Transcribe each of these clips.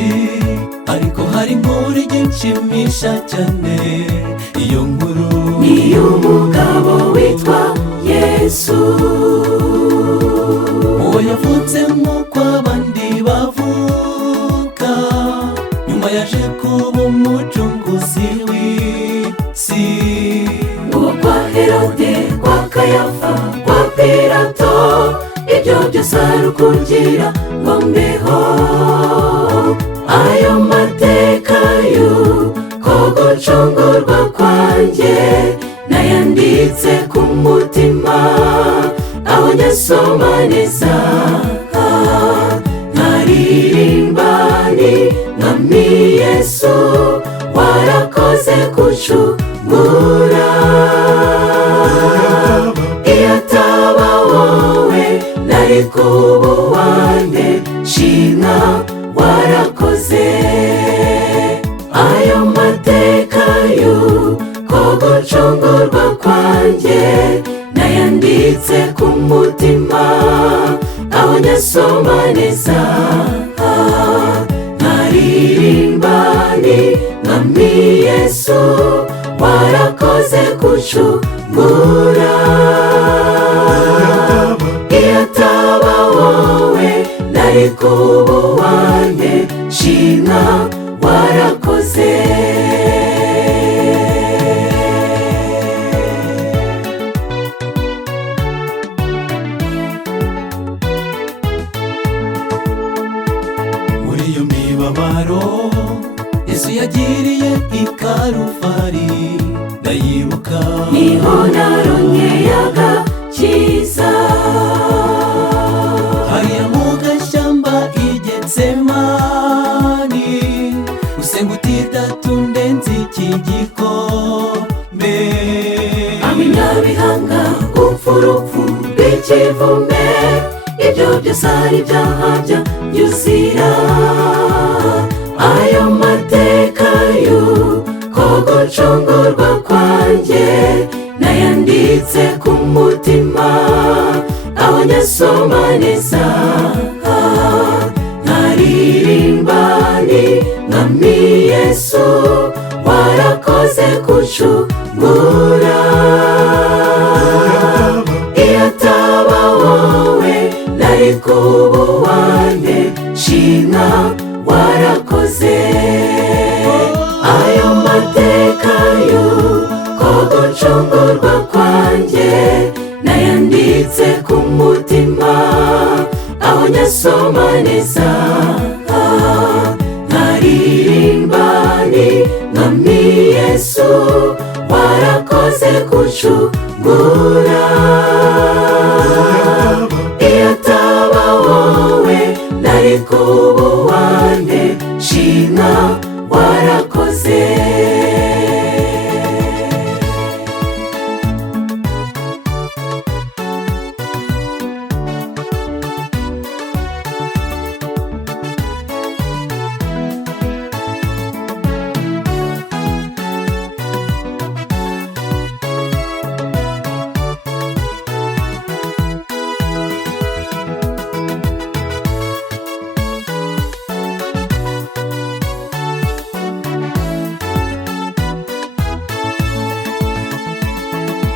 byinshi ariko hari inkuru iginshimisha cyane. Iyo nkuru ni iy'umugabo witwa Yesu, uwo yavutse nk'uko abandi bavuka, nyuma yaje kuba umucunguzi w'isi. uwo kwa Herode, kwa Kayafa, kwa Pilato, ibyo byose ari ukugira ngo mbeho. Ayo mateka y'uko gucungurwa kwanjye nayanditse ku mutima, aho nyasoma neza nkaririmba nti mwami Yesu warakoze kuncungura. Iyo ataba wowe nari kuba uwande, shimwa warakoze. Ayo mateka y'uko gucungurwa kwanjye nayanditse ku mutima, aho nyasoma neza nkaririmba nti mwami Yesu warakoze kuncungura. Iyo ataba wowe nari kuba uwande, shimwa warakoze. muri iyo mibabaro Yesu yagiriye i Karuvali ndayibuka, niho narongeye agakiza. hariya mu gashyamba i Getsemani, usenga uti data undenze iki gikombe. Abanyabihanga upfa urupfu rw'ikivume, ibyo byose ari ibyaha byanyuzira. Ayo mateka y'uko gucungurwa kwanjye nayanditse ku mutima, aho nyasoma neza nkaririmba nti mwami Yesu warakoze kuncungura. Iyo ataba wowe nari kuba uwande, shimwa warakoze. Ayo mateka y'uko gucungurwa kwanjye nayanditse ku mutima, aho nyasoma neza nkaririmba nti mwami Yesu warakoze kuncungura. Iyo ataba wowe nari kuba uwande, shimwa warakoze.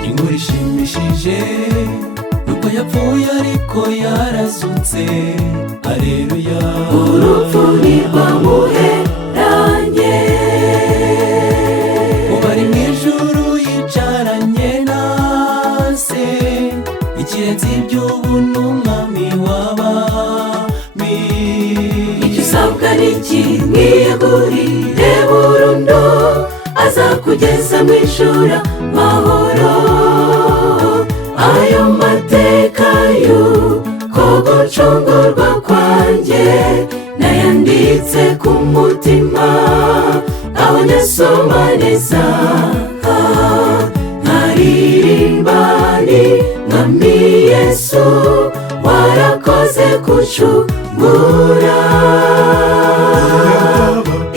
inkuru ishimishije nuko yapfuye ariko yarazutse, haleluya. Urupfu ntirwamuheranye, ubu ari mu ijuru yicaranye na se, ikirenze iby'ubu ni umwami w'abami. icyo usabwa ni kimwe, yegurire burundu, azakugeza mu ijuru amahoro. Ayo mateka y'uko gucungurwa kwanjye nayanditse ku mutima, aho nyasoma neza nkaririmba nti mwami Yesu warakoze kuncungura.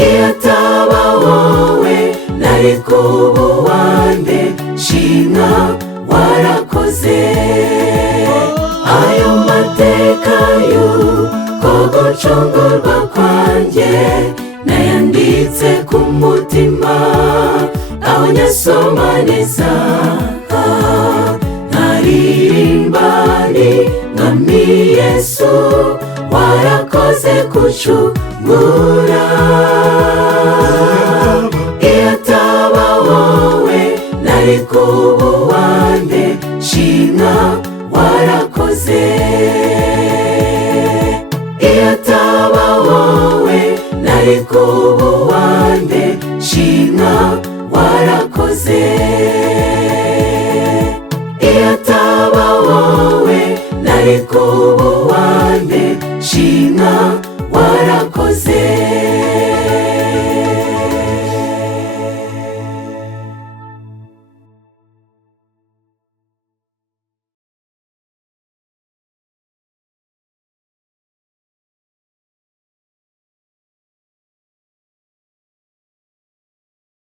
Iyo ataba wowe nari kuba uwande, shimwa warakoze. Ayo mateka y'uko gucungurwa kwanjye bicitse ku mutima aho nyasoma neza nkaririmba ni mwami Yesu warakoze kuncungura iyo ataba wowe nari kuba uwande shimwa warakoze iyo ataba wowe nari kuba uwande shimwa warakoze iyo ataba wowe nari kuba uwande shimwa